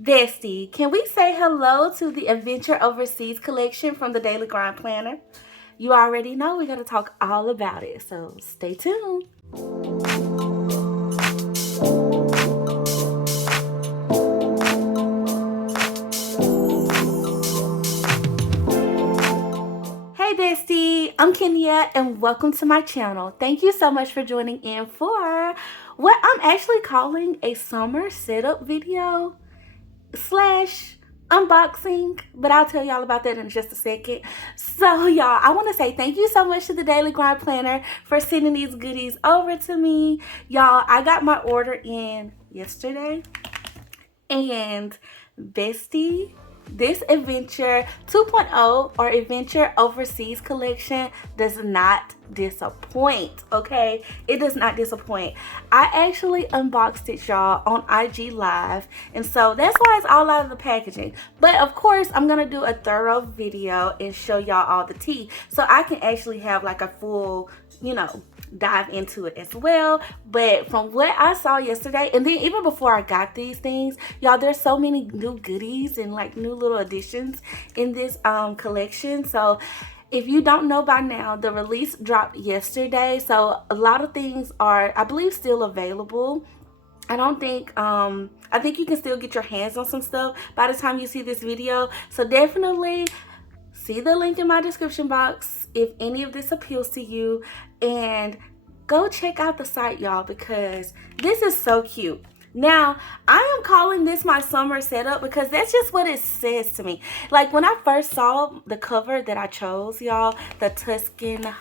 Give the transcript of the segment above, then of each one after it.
Bestie, can we say hello to the Adventure Overseas collection from the Daily Grind Planner? You already know we're going to talk all about it, so stay tuned. Hey Bestie, I'm Kenya and welcome to my channel. Thank you so much for joining in for what I'm actually calling a summer setup video slash unboxing, but I'll tell y'all about that in just a second. So y'all, I want to say thank you so much to the Daily Grind Planner for sending these goodies over to me. Y'all, I got my order in yesterday, and Bestie, this Adventure 2.0 or Adventure Overseas collection does not disappoint, okay? It does not disappoint. I actually unboxed it, y'all, on IG Live, and so that's why it's all out of the packaging. But of course, I'm gonna do a thorough video and show y'all all the tea, so I can actually have like a full, you know, dive into it as well. But from what I saw yesterday, and then even before I got these things, y'all, there's so many new goodies and like new little additions in this collection. So if you don't know by now, the release dropped yesterday, so a lot of things are, I believe, still available. I don't think I think you can still get your hands on some stuff by the time you see this video, so definitely see the link in my description box if any of this appeals to you, and go check out the site, y'all, because this is so cute. Now, I am calling this my summer setup because that's just what it says to me. Like, when I first saw the cover that I chose, y'all, the Tuscan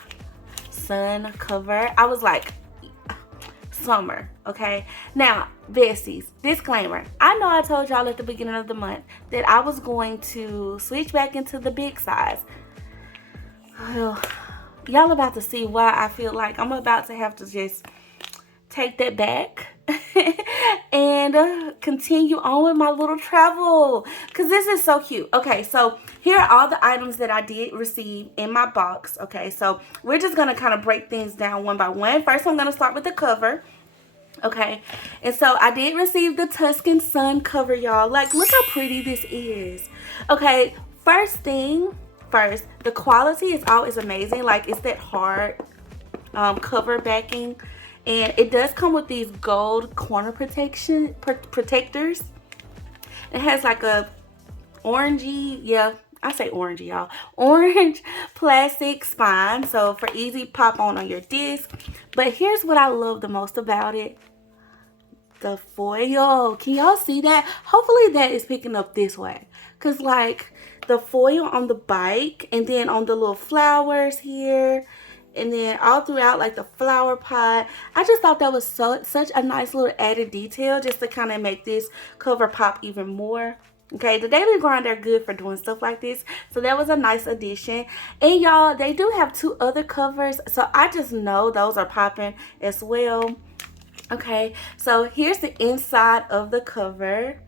Sun cover, I was like, summer, okay? Now, besties, disclaimer, I know I told y'all at the beginning of the month that I was going to switch back into the big size. Well, y'all about to see why I feel like I'm about to have to just take that back and continue on with my little travel, because this is so cute. Okay, so here are all the items that I did receive in my box. Okay, so we're just gonna kind of break things down one by one. First, I'm gonna start with the cover. Okay, and so I did receive the Tuscan Sun cover, y'all. Like, look how pretty this is. Okay, first thing first, the quality is always amazing. Like, it's that hard cover backing, and it does come with these gold corner protectors. It has like a orangey, yeah, I say orangey, y'all, orange plastic spine, so for easy pop on your disc. But here's what I love the most about it: the foil. Can y'all see that? Hopefully that is picking up this way, because like the foil on the bike, and then on the little flowers here, and then all throughout like the flower pot, I just thought that was such a nice little added detail just to kind of make this cover pop even more. Okay, the Daily Grind are good for doing stuff like this, so that was a nice addition. And y'all, they do have two other covers, so I just know those are popping as well. Okay, so here's the inside of the cover.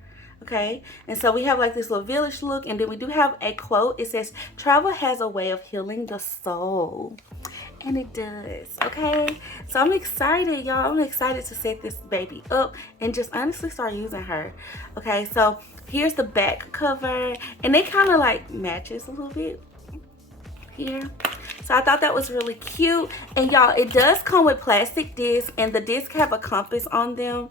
Okay, and so we have like this little village look, and then we do have a quote. It says, "Travel has a way of healing the soul," and it does. Okay, so I'm excited, y'all. I'm excited to set this baby up and just honestly start using her. Okay, so here's the back cover, and it kind of like matches a little bit here. So I thought that was really cute. And y'all, it does come with plastic discs, and the discs have a compass on them.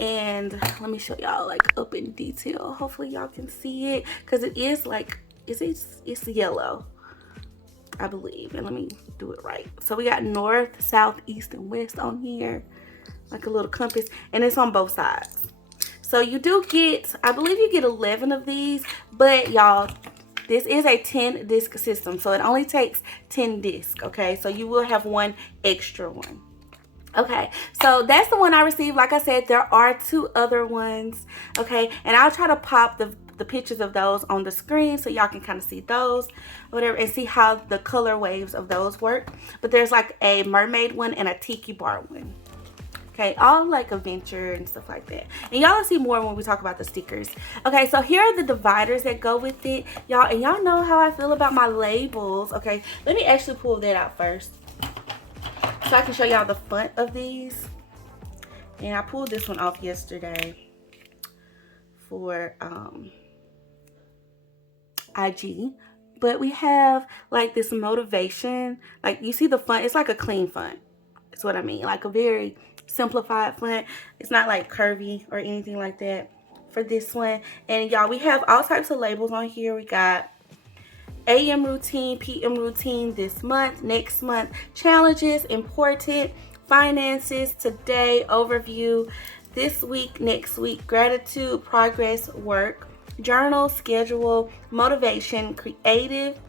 And let me show y'all like up in detail. Hopefully y'all can see it, because it is like, it's yellow, I believe. And let me do it right. So we got north, south, east, and west on here, like a little compass, and it's on both sides. So you do get, I believe you get 11 of these, but y'all, this is a 10 disc system, so it only takes 10 discs. Okay, so you will have one extra one. Okay, so that's the one I received. Like I said, there are two other ones. Okay, and I'll try to pop the pictures of those on the screen so y'all can kind of see those, whatever, and see how the color waves of those work. But there's like a mermaid one and a tiki bar one. Okay, all like adventure and stuff like that. And y'all will see more when we talk about the stickers. Okay, so here are the dividers that go with it, y'all. And y'all know how I feel about my labels. Okay, let me actually pull that out first, so I can show y'all the front of these. And I pulled this one off yesterday. for IG. But we have like this motivation, like you see the font, it's like a clean font. That's what I mean, like a very simplified font. It's not like curvy or anything like that for this one. And y'all, we have all types of labels on here. We got AM routine, PM routine this month, next month, challenges, important, finances, today, overview, this week, next week, gratitude, progress, work, journal, schedule, motivation, creative,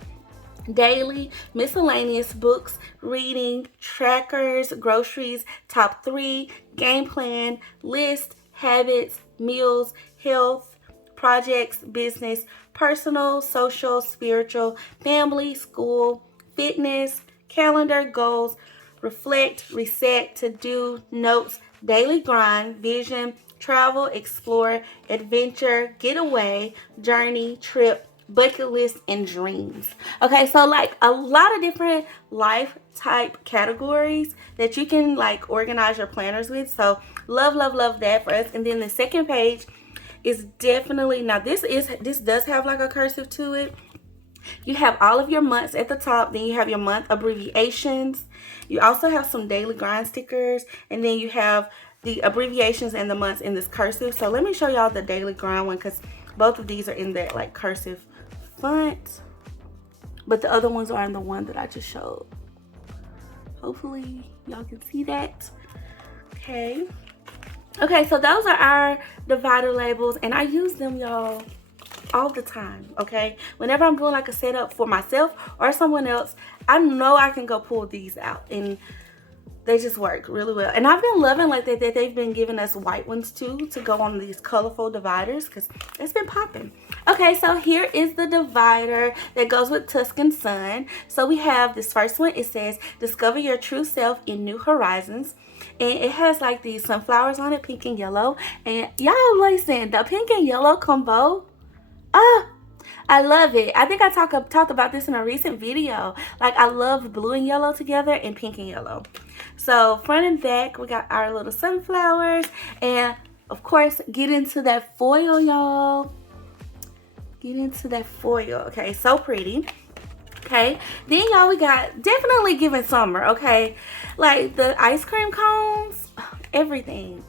daily, miscellaneous, books, reading, trackers, groceries, top 3, game plan, list, habits, meals, health, projects, business, personal, social, spiritual, family, school, fitness, calendar, goals, reflect, reset, to do, notes, daily grind, vision, travel, explore, adventure, getaway, journey, trip, bucket list, and dreams. Okay, so like a lot of different life type categories that you can like organize your planners with. So love that for us. And then the second page is definitely, now this does have like a cursive to it. You have all of your months at the top, then you have your month abbreviations. You also have some daily grind stickers, and then you have the abbreviations and the months in this cursive. So let me show y'all the daily grind one, because both of these are in that like cursive font, but the other ones are in the one that I just showed. Hopefully y'all can see that. Okay, so those are our divider labels, and I use them, y'all, all the time. Okay, whenever I'm doing like a setup for myself or someone else, I know I can go pull these out, and they just work really well. And I've been loving like that they've been giving us white ones too to go on these colorful dividers, because it's been popping. Okay, so here is the divider that goes with Tuscan Sun. So we have this first one. It says discover your true self in new horizons, and it has like these sunflowers on it, pink and yellow. And y'all listen, the pink and yellow combo, I love it. I think I talked about this in a recent video. Like, I love blue and yellow together and pink and yellow. So front and back, we got our little sunflowers, and of course get into that foil, y'all. Get into that foil. Okay, so pretty. Okay, then y'all, we got definitely giving summer. Okay, like the ice cream cones, everything.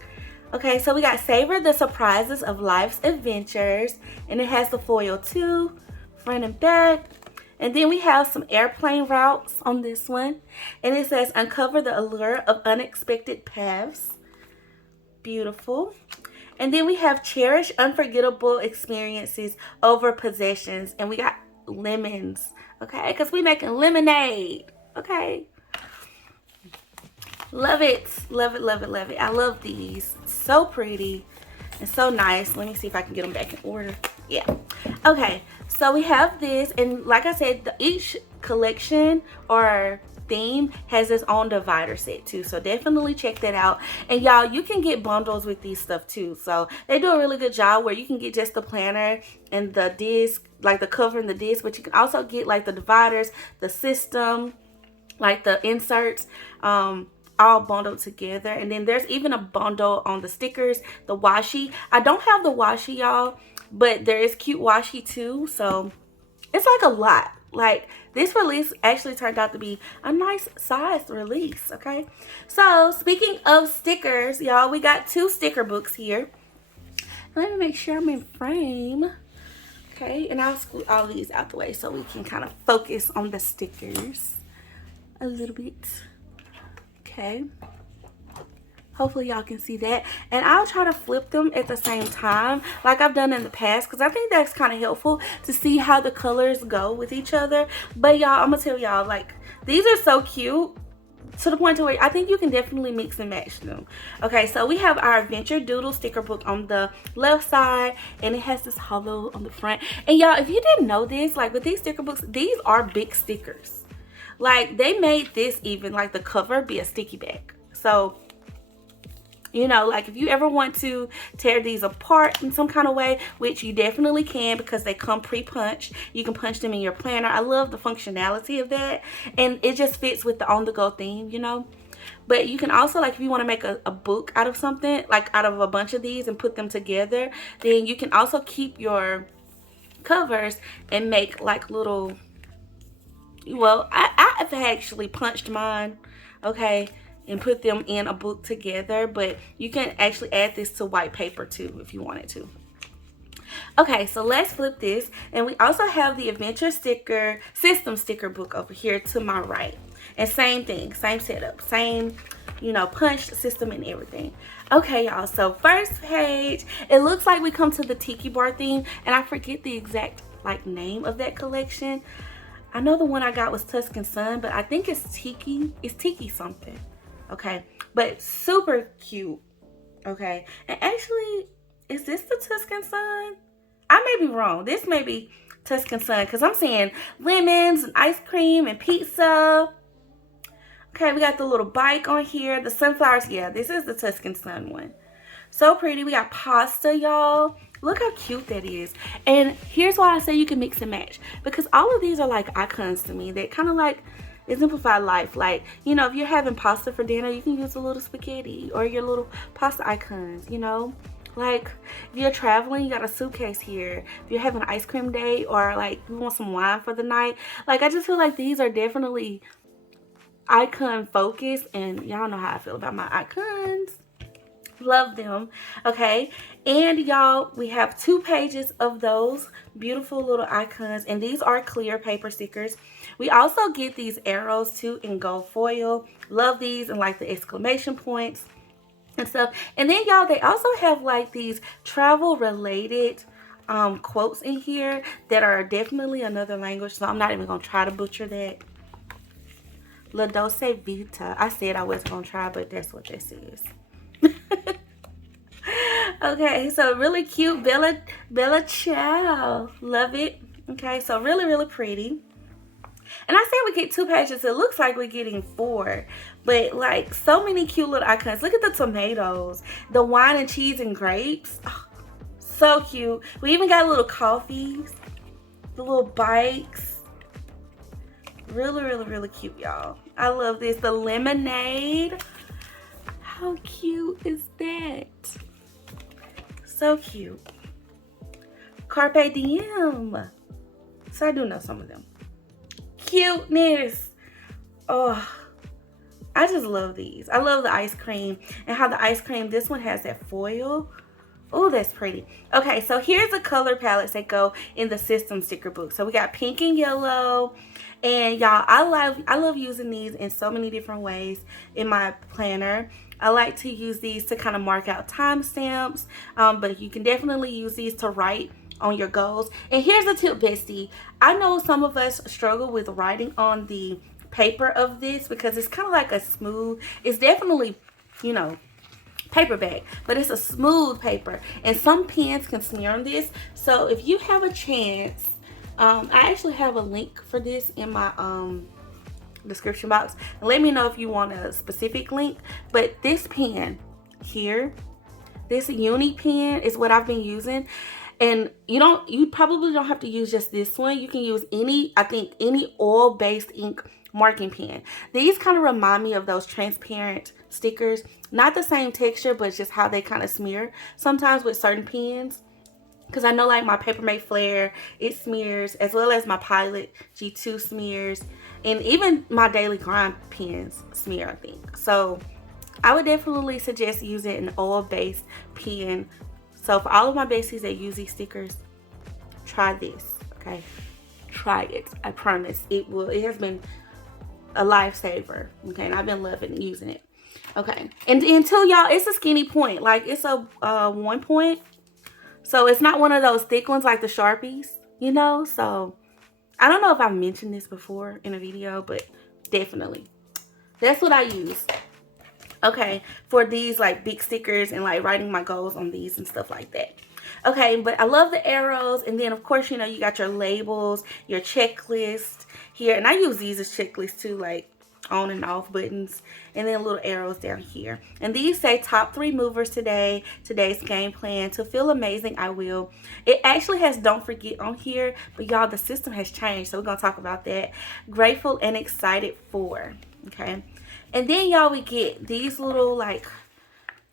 Okay, so we got savor the surprises of life's adventures, and it has the foil too, front and back. And then we have some airplane routes on this one, and it says uncover the allure of unexpected paths. Beautiful. And then we have cherish unforgettable experiences over possessions, and we got lemons. Okay, because we making lemonade. Okay, love it. I love these. So pretty and so nice. Let me see if I can get them back in order. Yeah. Okay, so we have this, and like I said, each collection or theme has its own divider set too, so definitely check that out. And y'all, you can get bundles with these stuff too, so they do a really good job where you can get just the planner and the disc, like the cover and the disc, but you can also get like the dividers, the system, like the inserts, all bundled together. And then there's even a bundle on the stickers, the washi. I don't have the washi, y'all, but there is cute washi too, so it's like a lot. Like, this release actually turned out to be a nice size release. Okay, so speaking of stickers, y'all, we got 2 sticker books here. Let me make sure I'm in frame. Okay, and I'll scoot all these out the way so we can kind of focus on the stickers a little bit. Okay, hopefully y'all can see that, and I'll try to flip them at the same time like I've done in the past, because I think that's kind of helpful to see how the colors go with each other. But y'all, I'm gonna tell y'all, like, these are so cute to the point to where I think you can definitely mix and match them. Okay, so we have our Adventure Doodle sticker book on the left side, and it has this hollow on the front. And y'all, if you didn't know this, like with these sticker books, these are big stickers. Like, they made this even, like the cover, be a sticky back. So, you know, like if you ever want to tear these apart in some kind of way, which you definitely can because they come pre-punched, you can punch them in your planner. I love the functionality of that, and it just fits with the on-the-go theme, you know. But you can also, like, if you want to make a book out of something, like out of a bunch of these and put them together, then you can also keep your covers and make like little, well, I've actually punched mine, okay, and put them in a book together, but you can actually add this to white paper too if you wanted to. Okay, so let's flip this, and we also have the adventure sticker system sticker book over here to my right. And same thing, same setup, same, you know, punched system and everything. Okay, y'all, so first page, it looks like we come to the tiki bar theme, and I forget the exact like name of that collection. I know the one I got was Tuscan Sun, but I think it's tiki something. Okay, but super cute. Okay, and actually, is this the Tuscan Sun? I may be wrong. This may be Tuscan Sun, because I'm seeing lemons and ice cream and pizza. Okay, we got the little bike on here. The sunflowers. Yeah, this is the Tuscan Sun one. So pretty. We got pasta, y'all. Look how cute that is. And here's why I say you can mix and match, because all of these are like icons to me. They kind of like exemplify life. Like, you know, if you're having pasta for dinner, you can use a little spaghetti or your little pasta icons, you know. Like, if you're traveling, you got a suitcase here. If you're having an ice cream day, or like you want some wine for the night, like, I just feel like these are definitely icon focused, and y'all know how I feel about my icons. Love them. Okay, and y'all, we have 2 pages of those beautiful little icons, and these are clear paper stickers. We also get these arrows too in gold foil. Love these, and like the exclamation points and stuff. And then y'all, they also have like these travel related quotes in here that are definitely another language, so I'm not even gonna try to butcher that. La Dolce Vita. I said I wasn't gonna try, but that's what this is. Okay, so really cute. Bella Ciao. Love it. Okay, so really pretty. And I said we get 2 pages. It looks like we're getting 4. But like, so many cute little icons. Look at the tomatoes. The wine and cheese and grapes. Oh, so cute. We even got little coffees. The little bikes. Really cute, y'all. I love this. The lemonade. How cute is that? So cute. Carpe diem. So I do know some of them. Cuteness. Oh, I just love these. I love the ice cream, and how the ice cream, this one has that foil. Oh, that's pretty. Okay, so here's the color palettes that go in the system sticker book. So we got pink and yellow, and y'all, I love using these in so many different ways in my planner. I like to use these to kind of mark out timestamps, but you can definitely use these to write on your goals. And here's a tip, bestie. I know some of us struggle with writing on the paper of this, because it's kind of like a smooth, it's definitely, you know, paperback, but it's a smooth paper, and some pens can smear on this. So if you have a chance, I actually have a link for this in my description box, and let me know if you want a specific link. But this pen here, this uni pen, is what I've been using. And you probably don't have to use just this one. You can use any, I think, any oil-based ink marking pen. These kind of remind me of those transparent stickers. Not the same texture, but just how they kind of smear sometimes with certain pens. Because I know like my Papermate Flare, it smears, as well as my Pilot G2 smears. And even my Daily Grind pens smear, I think. So I would definitely suggest using an oil-based pen. So for all of my besties that use these stickers, try this, okay? Try it. I promise. It has been a lifesaver, okay? And I've been loving using it. Okay. And until y'all, it's a skinny point. Like, it's a 1 point. So it's not one of those thick ones like the Sharpies, you know? So I don't know if I've mentioned this before in a video, but definitely. That's what I use. Okay, for these like big stickers and like writing my goals on these and stuff like that. Okay, but I love the arrows. And then of course, you know, you got your labels, your checklist here. And I use these as checklists too, like on and off buttons. And then little arrows down here. And these say top 3 movers today, today's game plan. To feel amazing, I will. It actually has don't forget on here. But y'all, the system has changed. So we're going to talk about that. Grateful and excited for. Okay. And then y'all, we get these little, like,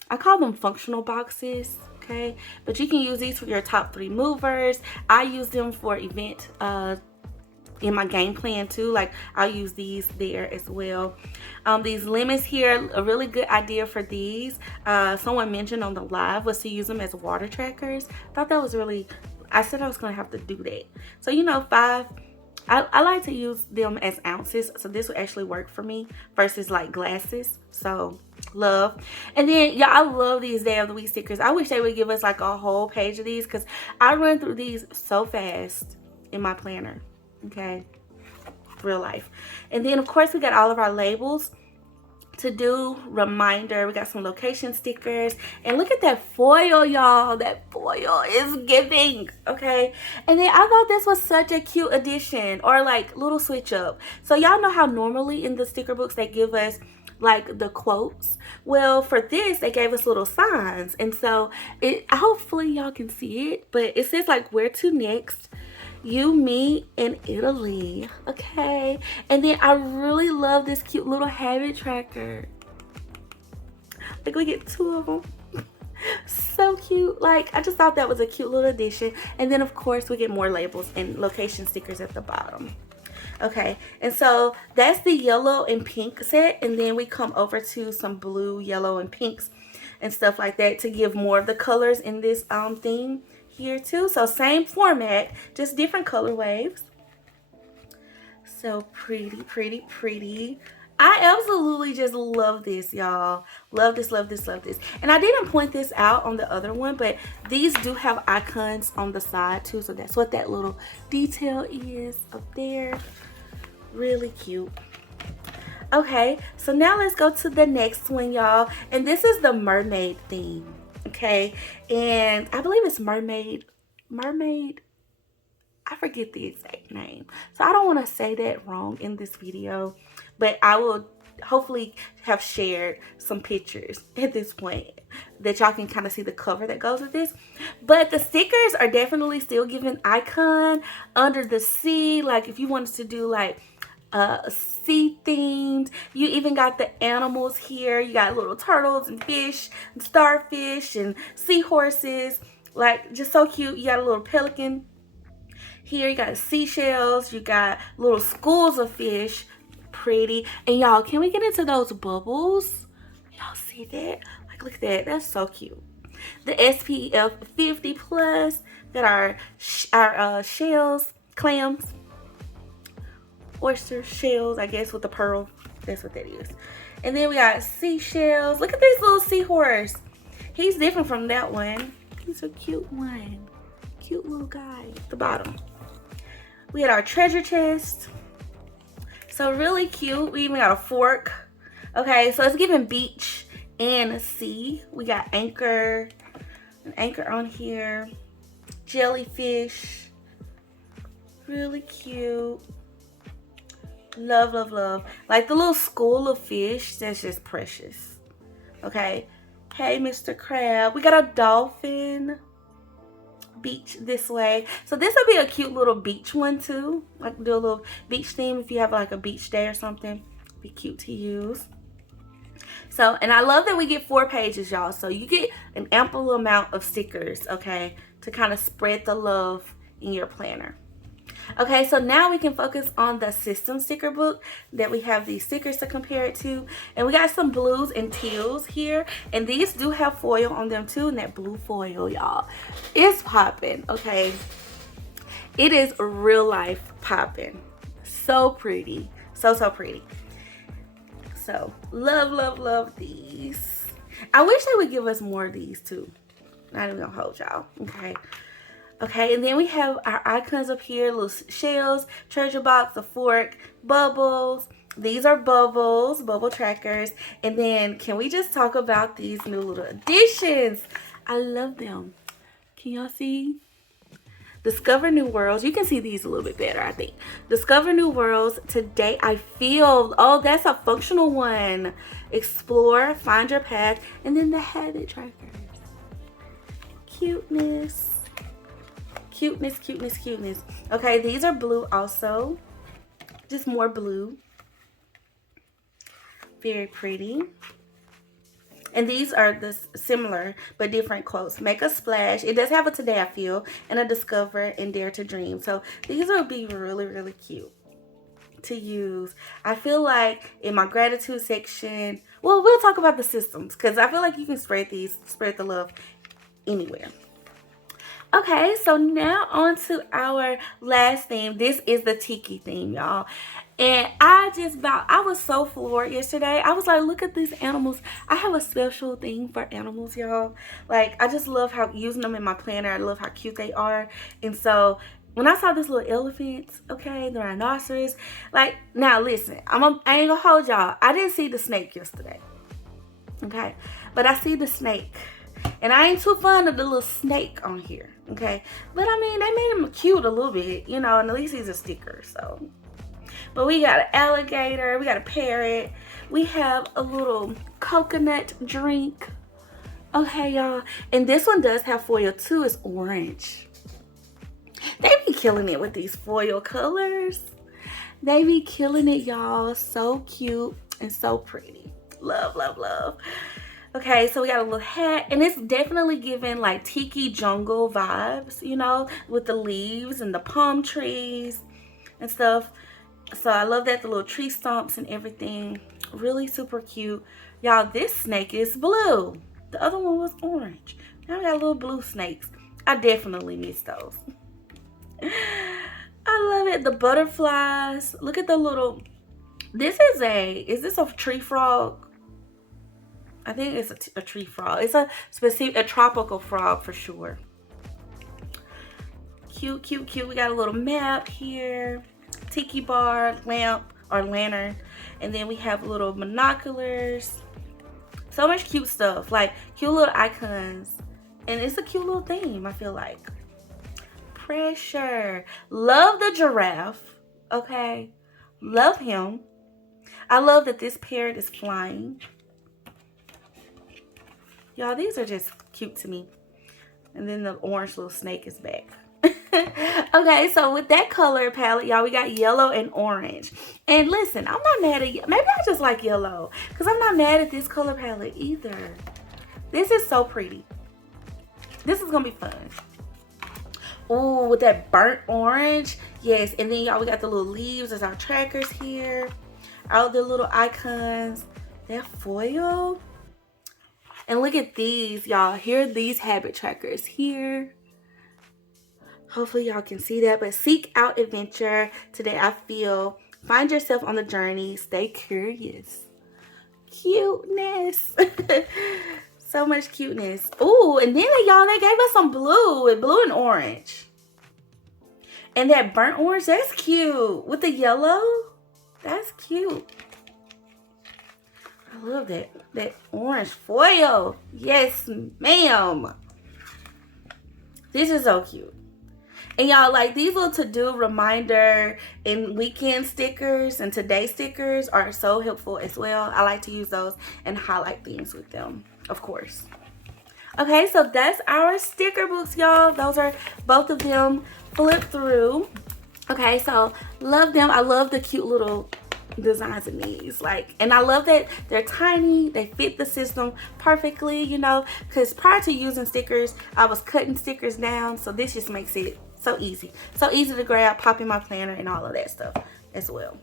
I call them functional boxes, okay? But you can use these for your top 3 movers. I use them for event in my game plan too. Like, I'll use these there as well. These lemons here, a really good idea for these. Someone mentioned on the live was to use them as water trackers. Thought that was really, I said I was gonna have to do that. So, you know, 5, I like to use them as ounces, so this will actually work for me versus like glasses. So love. And then y'all, I love these Day of the Week stickers. I wish they would give us like a whole page of these, because I run through these so fast in my planner. Okay, real life. And then of course we got all of our labels to do. Reminder, we got some location stickers, and look at that foil, y'all. That foil is giving. Okay, and then I thought this was such a cute addition, or like little switch up. So y'all know how normally in the sticker books they give us like the quotes. Well, for this they gave us little signs, and so it, hopefully y'all can see it, but it says like where to next, you, me, in Italy. Okay, and then I really love this cute little habit tracker. Like, we get 2 of them. So cute. Like, I just thought that was a cute little addition. And then of course we get more labels and location stickers at the bottom. Okay, and so that's the yellow and pink set, and then we come over to some blue, yellow, and pinks and stuff like that to give more of the colors in this theme here too. So same format, just different color waves. So pretty, pretty, pretty. I absolutely just love this, y'all. Love this, love this, love this. And I didn't point this out on the other one, but these do have icons on the side too, so that's what that little detail is up there. Really cute. Okay, so now let's go to the next one, y'all, and this is the mermaid theme. Okay, and I believe it's mermaid, I forget the exact name, so I don't want to say that wrong in this video, but I will hopefully have shared some pictures at this point that y'all can kind of see the cover that goes with this. But the stickers are definitely still giving icon under the sea, like if you wanted to do like sea themed. You even got the animals here. You got little turtles and fish and starfish and seahorses, like just so cute. You got a little pelican here. You got seashells. You got little schools of fish. Pretty. And y'all, can we get into those bubbles? Y'all see that? Like, look at that. That's so cute. The SPF 50 plus. Got our shells, clams, oyster shells, I guess, with the pearl. That's what that is. And then we got seashells. Look at this little seahorse. He's different from that one. He's a cute one. Cute little guy at the bottom. We had our treasure chest. So really cute. We even got a fork. Okay, so it's giving beach and sea. We got anchor, an anchor on here. Jellyfish. Really cute. Love, love, love. Like the little school of fish, that's just precious. Okay. Hey, Mr. Crab. We got a dolphin. Beach this way. So this would be a cute little beach one too. Like do a little beach theme if you have like a beach day or something. Be cute to use. So, and I love that we get 4 pages, y'all. So you get an ample amount of stickers, okay, to kind of spread the love in your planner. Okay, so now we can focus on the system sticker book that we have these stickers to compare it to. And we got some blues and teals here. And these do have foil on them too. And that blue foil, y'all, is popping, okay? It is real life popping. So pretty. So, so pretty. So, love, love, love these. I wish they would give us more of these too. Not even gonna hold y'all, okay? Okay, and then we have our icons up here, little shells, treasure box, a fork, bubbles. These are bubbles, bubble trackers. And then can we just talk about these new little additions? I love them. Can y'all see? Discover New Worlds. You can see these a little bit better, I think. Discover New Worlds. Today I feel, oh, that's a functional one. Explore, find your path, and then the habit trackers. Cuteness. Cuteness, cuteness, cuteness. Okay, these are blue also. Just more blue. Very pretty. And these are the similar but different quotes. Make a splash. It does have a today I feel and a discover and dare to dream. So these will be really, really cute to use. I feel like in my gratitude section, well, we'll talk about the systems because I feel like you can spread the love anywhere. Okay, so now on to our last theme. This is the tiki theme, y'all. And I was so floored yesterday. I was like, look at these animals. I have a special thing for animals, y'all. Like, I just love how using them in my planner. I love how cute they are. And so when I saw this little elephant, okay, the rhinoceros, like, now listen, I ain't gonna hold y'all. I didn't see the snake yesterday, okay? But I see the snake. And I ain't too fond of the little snake on here, okay? But I mean, they made him cute a little bit, you know, and at least he's a sticker, so. But we got an alligator, we got a parrot, we have a little coconut drink, okay, y'all? And this one does have foil too, it's orange. They be killing it with these foil colors. They be killing it, y'all. So cute and so pretty. Love, love, love. Okay, so we got a little hat, and it's definitely giving like tiki jungle vibes, you know, with the leaves and the palm trees and stuff. So I love that, the little tree stumps and everything. Really super cute. Y'all, this snake is blue. The other one was orange. Now we got little blue snakes. I definitely miss those. I love it. The butterflies. Look at the little, is this a tree frog? I think it's a tree frog. It's a tropical frog for sure. Cute, cute, cute. We got a little map here. Tiki bar, lamp or lantern. And then we have little binoculars. So much cute stuff. Like cute little icons. And it's a cute little theme, I feel like. Pressure. Love the giraffe. Okay. Love him. I love that this parrot is flying. Y'all, these are just cute to me. And then the orange little snake is back. Okay, so with that color palette, y'all, we got yellow and orange. And listen, I'm not mad at, maybe I just like yellow, because I'm not mad at this color palette either. This is so pretty. This is gonna be fun. Ooh, with that burnt orange. Yes, and then y'all, we got the little leaves as our trackers here. All the little icons. That foil. And look at these, y'all. Here are these habit trackers here. Hopefully y'all can see that. But seek out adventure. Today I feel. Find yourself on the journey. Stay curious. Cuteness. So much cuteness. Ooh, and then y'all, they gave us some blue and orange. And that burnt orange, that's cute. With the yellow, that's cute. I love that orange foil. Yes, ma'am. This is so cute. And y'all, like these little to-do reminder and weekend stickers and today stickers are so helpful as well. I like to use those and highlight things with them, of course. Okay, so that's our sticker books, y'all. Those are both of them. Flip through. Okay, so love them. I love the cute little designs in these, like, and I love that they're tiny. They fit the system perfectly, you know, because prior to using stickers, I was cutting stickers down, so this just makes it so easy to grab, pop in my planner and all of that stuff as well.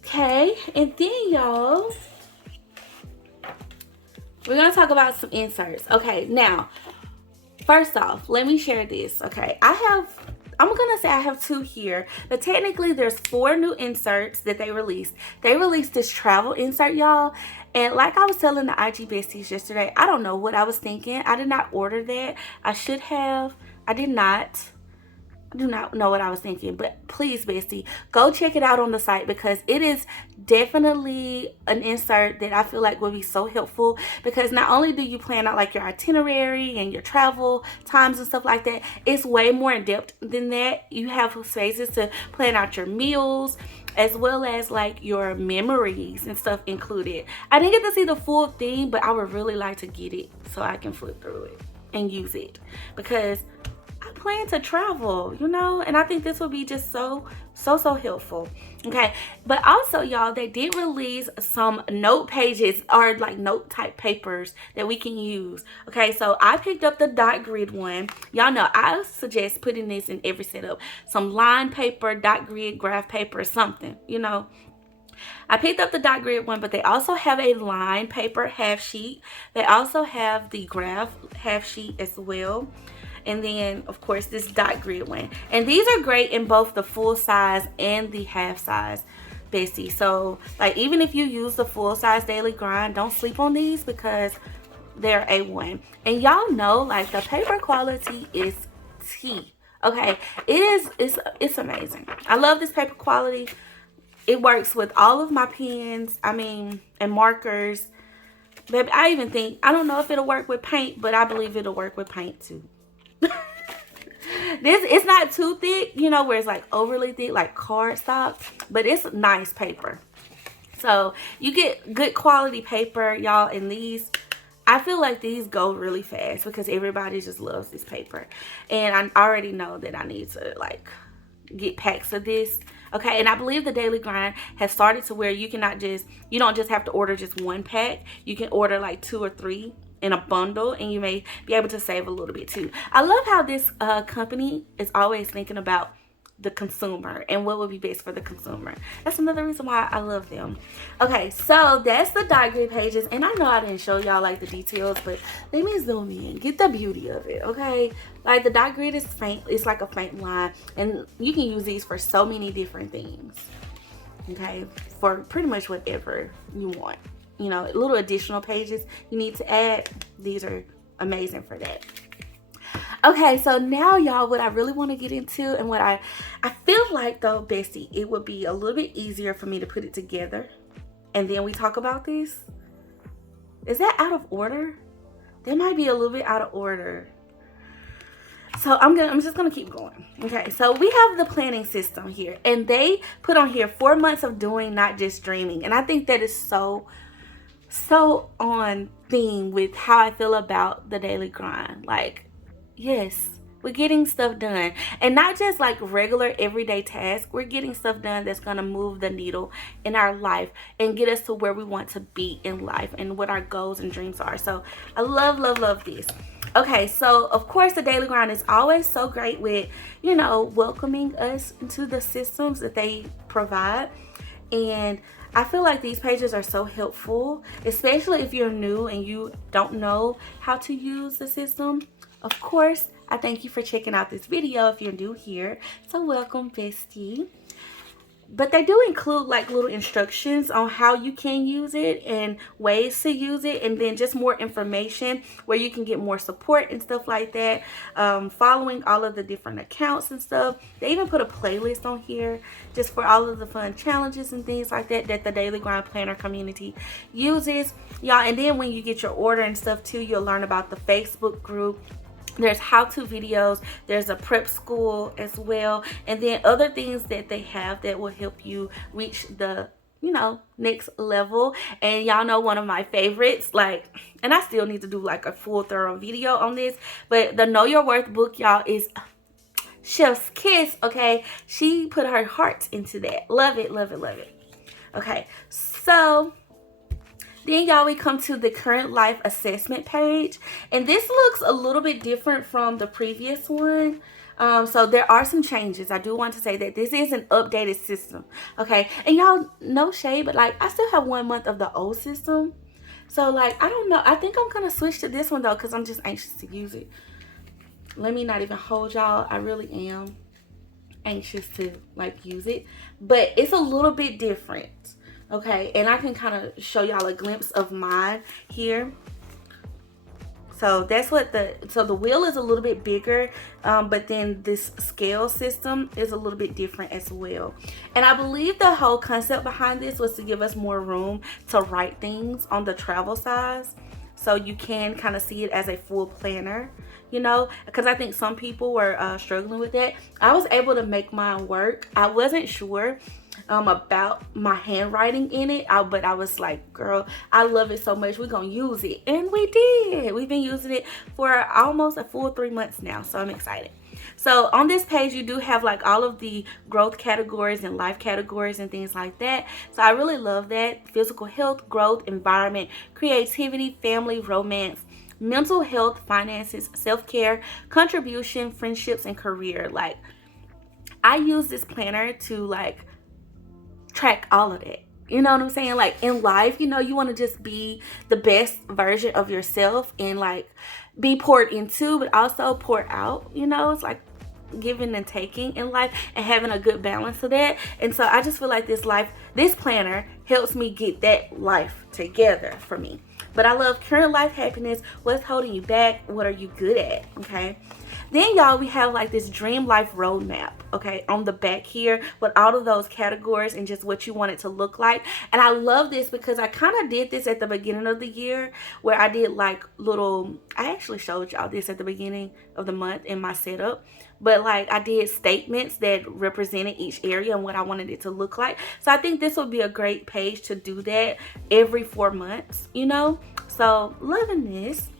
Okay, and then y'all, we're gonna talk about some inserts. Okay, now first off, let me share this. Okay, I'm gonna say I have two here, but technically there's 4 new inserts that they released. They released this travel insert, y'all, and like I was telling the IG besties yesterday, I don't know what I was thinking. I did not order that. I should have. I did not. I do not know what I was thinking, but please, bestie, go check it out on the site because it is definitely an insert that I feel like will be so helpful, because not only do you plan out like your itinerary and your travel times and stuff like that, it's way more in depth than that. You have spaces to plan out your meals as well as like your memories and stuff included. I didn't get to see the full thing, but I would really like to get it so I can flip through it and use it, because I plan to travel, you know, and I think this will be just so helpful. Okay, but also y'all, they did release some note pages or like note type papers that we can use. Okay, so I picked up the dot grid one. Y'all know I suggest putting this in every setup. Some line paper, dot grid, graph paper, something, you know. I picked up the dot grid one, but they also have a line paper half sheet. They also have the graph half sheet as well. And then, of course, this dot grid one. And these are great in both the full size and the half size, Bestie. So, like, even if you use the full size daily grind, don't sleep on these because they're A1. And y'all know, like, the paper quality is T. Okay, it's amazing. I love this paper quality. It works with all of my pens, and markers. Baby, I even think, I don't know if it'll work with paint, but I believe it'll work with paint too. It's not too thick, you know, where it's like overly thick, like cardstock, but it's nice paper. So you get good quality paper, y'all, and these, I feel like these go really fast because everybody just loves this paper. And I already know that I need to like get packs of this. Okay, and I believe the Daily Grind has started to where you don't just have to order just one pack. You can order like 2 or 3 in a bundle, and you may be able to save a little bit too. I love how this company is always thinking about the consumer and what would be best for the consumer. That's another reason why I love them. Okay, so that's the dot grid pages, and I know I didn't show y'all like the details, but let me zoom in, get the beauty of it. Okay, like the dot grid is faint, it's like a faint line, and you can use these for so many different things. Okay, for pretty much whatever you want. You know, little additional pages you need to add, these are amazing for that. Okay, so now y'all, what I really want to get into, and what I feel like though, Bestie, it would be a little bit easier for me to put it together and then we talk about this. Is that out of order? That might be a little bit out of order. So I'm just gonna keep going. Okay, so we have the planning system here, and they put on here 4 months of doing, not just dreaming. And I think that is so on theme with how I feel about the daily grind. Like, yes, we're getting stuff done, and not just like regular everyday tasks. We're getting stuff done that's gonna move the needle in our life and get us to where we want to be in life and what our goals and dreams are. So I love this. Okay, so of course the daily grind is always so great with, you know, welcoming us into the systems that they provide. And I feel like these pages are so helpful, especially if you're new and you don't know how to use the system. Of course, I thank you for checking out this video if you're new here. So welcome, Bestie. But they do include like little instructions on how you can use it and ways to use it, and then just more information where you can get more support and stuff like that, following all of the different accounts and stuff. They even put a playlist on here just for all of the fun challenges and things like that that the Daily Grind Planner community uses, y'all. And then when you get your order and stuff too, you'll learn about the Facebook group. There's how-to videos, there's a prep school as well, and then other things that they have that will help you reach the, you know, next level. And y'all know one of my favorites, like, and I still need to do like a full thorough video on this, but the Know Your Worth book, y'all, is chef's kiss. Okay, she put her heart into that. Love it. Okay, so then y'all, we come to the current life assessment page, and this looks a little bit different from the previous one. So there are some changes. I do want to say that this is an updated system. Okay, and y'all, no shade, but like I still have 1 month of the old system. So like, I don't know, I think I'm gonna switch to this one though, because I'm just anxious to use it. Let me not even hold y'all, I really am anxious to like use it, but it's a little bit different. Okay, and I can kind of show y'all a glimpse of mine here. So that's what the wheel is a little bit bigger, but then this scale system is a little bit different as well. And I believe the whole concept behind this was to give us more room to write things on the travel size, so you can kind of see it as a full planner, you know, because I think some people were struggling with that. I was able to make mine work. I wasn't sure about my handwriting in it, but I was like, girl, I love it so much, we're gonna use it. And we did. We've been using it for almost a full 3 months now, so I'm excited. So on this page, you do have like all of the growth categories and life categories and things like that. So I really love that. Physical health, growth, environment, creativity, family, romance, mental health, finances, self-care, contribution, friendships, and career. Like, I use this planner to like track all of that. You know what I'm saying? Like in life, you know, you want to just be the best version of yourself and like be poured into, but also pour out. You know, it's like giving and taking in life and having a good balance of that. And so I just feel like this planner helps me get that life together for me. But I love current life happiness. What's holding you back? What are you good at? Okay. Then y'all, we have like this dream life roadmap, okay, on the back here with all of those categories and just what you want it to look like. And I love this because I kind of did this at the beginning of the year where I did like I actually showed y'all this at the beginning of the month in my setup. But like I did statements that represented each area and what I wanted it to look like. So I think this would be a great page to do that every 4 months, you know. So loving this.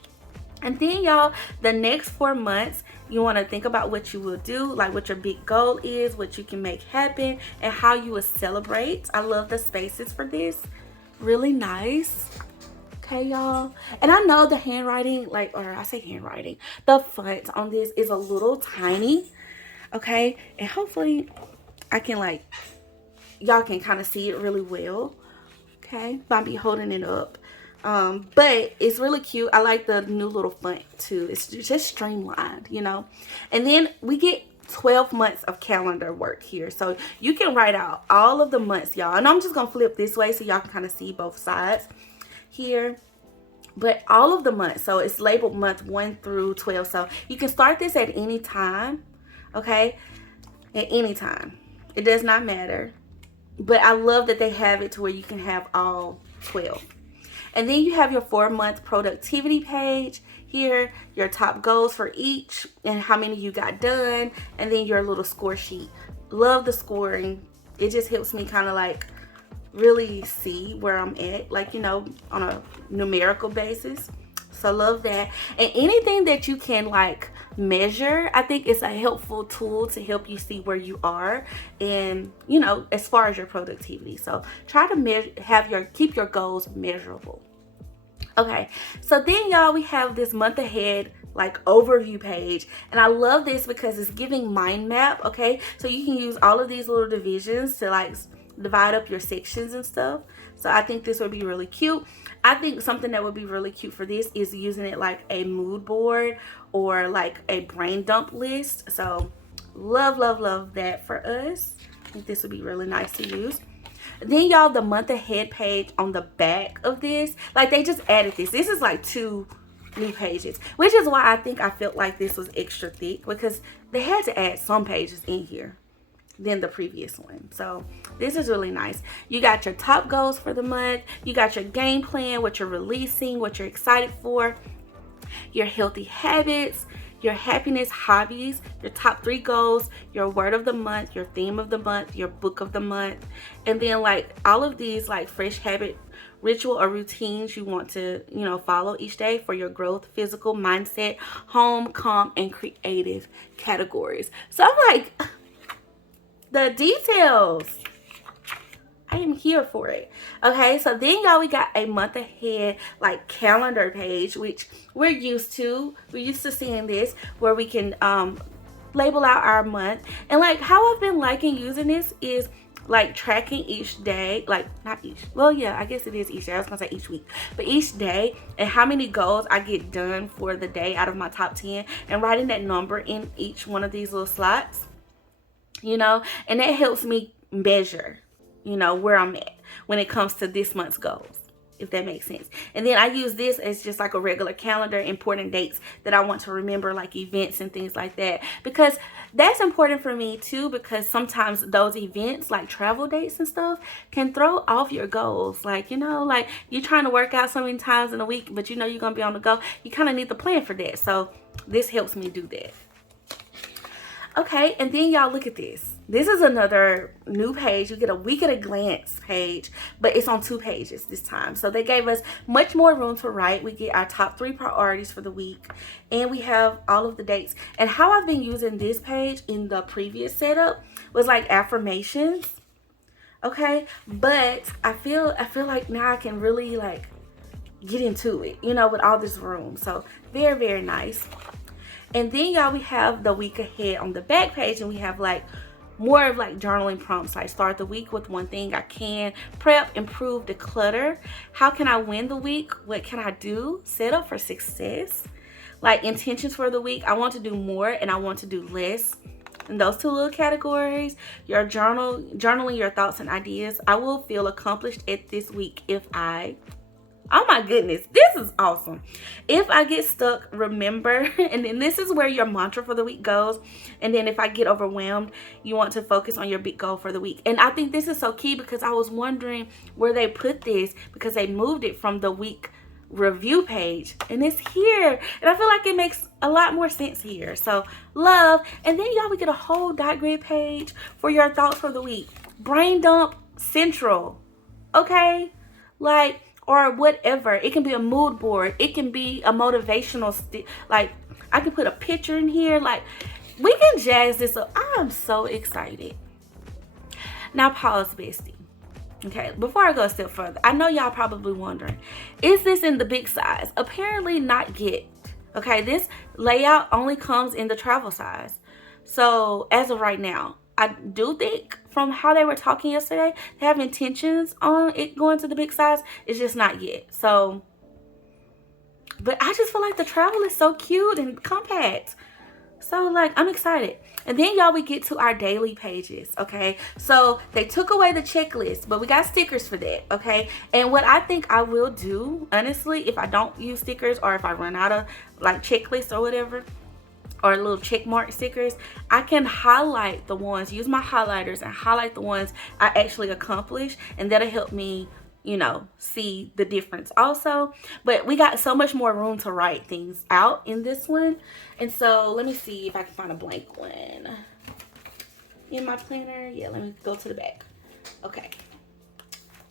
And then y'all, the next 4 months, you want to think about what you will do, like what your big goal is, what you can make happen, and how you will celebrate. I love the spaces for this. Really nice. Okay, y'all. And I know the handwriting, the font on this is a little tiny. Okay. And hopefully I can y'all can kind of see it really well. Okay. By me holding it up. But it's really cute. I like the new little font too. It's just streamlined, you know. And then we get 12 months of calendar work here. So you can write out all of the months, y'all. And I'm just going to flip this way so y'all can kind of see both sides here. But all of the months, so it's labeled month 1 through 12. So you can start this at any time, okay? At any time. It does not matter. But I love that they have it to where you can have all 12. And then you have your 4-month productivity page here, your top goals for each and how many you got done, and then your little score sheet. Love the scoring. It just helps me kind of like really see where I'm at, like, you know, on a numerical basis. So love that. And anything that you can like measure, I think it's a helpful tool to help you see where you are and, you know, as far as your productivity. So try to keep your goals measurable. Okay, so then y'all, we have this month ahead like overview page, and I love this because it's giving mind map. Okay, so you can use all of these little divisions to like divide up your sections and stuff. So I think this would be really cute. I think something that would be really cute for this is using it like a mood board or like a brain dump list. So love that for us. I think this would be really nice to use. Then y'all, the month ahead page on the back of this, like they just added this. This is like 2 new pages, which is why I think I felt like this was extra thick, because they had to add some pages in here than the previous one. So this is really nice. You got your top goals for the month. You got your game plan, what you're releasing, what you're excited for, your healthy habits, your happiness hobbies, your top 3 goals, your word of the month, your theme of the month, your book of the month, and then like all of these like fresh habit, ritual, or routines you want to, you know, follow each day for your growth, physical, mindset, home, calm, and creative categories. So I'm like, the details, I am here for it. Okay, so then y'all, we got a month ahead like calendar page, which we're used to. We're used to seeing this where we can label out our month. And like how I've been liking using this is like tracking each day, like not each, well yeah, I guess it is each day. I was gonna say each week, but each day, and how many goals I get done for the day out of my top 10, and writing that number in each one of these little slots, you know, and that helps me measure, you know, where I'm at when it comes to this month's goals, if that makes sense. And then I use this as just like a regular calendar, important dates that I want to remember, like events and things like that, because that's important for me too, because sometimes those events like travel dates and stuff can throw off your goals. Like, you know, like you're trying to work out so many times in a week, but you know you're gonna be on the go. You kind of need to plan for that. So this helps me do that. Okay, and then y'all, look at this. This is another new page. You get a week at a glance page, but it's on 2 pages this time. So they gave us much more room to write. We get our top 3 priorities for the week, and we have all of the dates. And how I've been using this page in the previous setup was like affirmations. Okay, but I feel like now I can really like get into it, you know, with all this room. So very, very nice. And then y'all, we have the week ahead on the back page, and we have like more of like journaling prompts, like start the week with one thing I can, prep, improve, declutter, how can I win the week, what can I do, set up for success, like intentions for the week. I want to do more and I want to do less. In those 2 little categories, your journaling your thoughts and ideas. I will feel accomplished at this week if I, oh my goodness, this is awesome. If I get stuck, remember, and then this is where your mantra for the week goes. And then if I get overwhelmed, you want to focus on your big goal for the week. And I think this is so key because I was wondering where they put this, because they moved it from the week review page, and it's here. And I feel like it makes a lot more sense here. So love. And then y'all, we get a whole dot grid page for your thoughts for the week. Brain dump central. Okay? Like, or whatever. It can be a mood board. It can be a motivational like I can put a picture in here. Like, we can jazz this up. I'm so excited. Now pause, bestie. Okay, before I go a step further, I know y'all probably wondering, is this in the big size? Apparently not yet. Okay, this layout only comes in the travel size. So as of right now, I do think from how they were talking yesterday, they have intentions on it going to the big size. It's just not yet. So, but I just feel like the travel is so cute and compact. So like, I'm excited. And then y'all, we get to our daily pages. Okay, so they took away the checklist, but we got stickers for that. Okay, and what I think I will do, honestly, if I don't use stickers or if I run out of like checklists or whatever, or little check mark stickers, I can highlight the ones, use my highlighters and highlight the ones I actually accomplish, and that'll help me, you know, see the difference also. But we got so much more room to write things out in this one. And so let me see if I can find a blank one in my planner. Yeah, let me go to the back. Okay,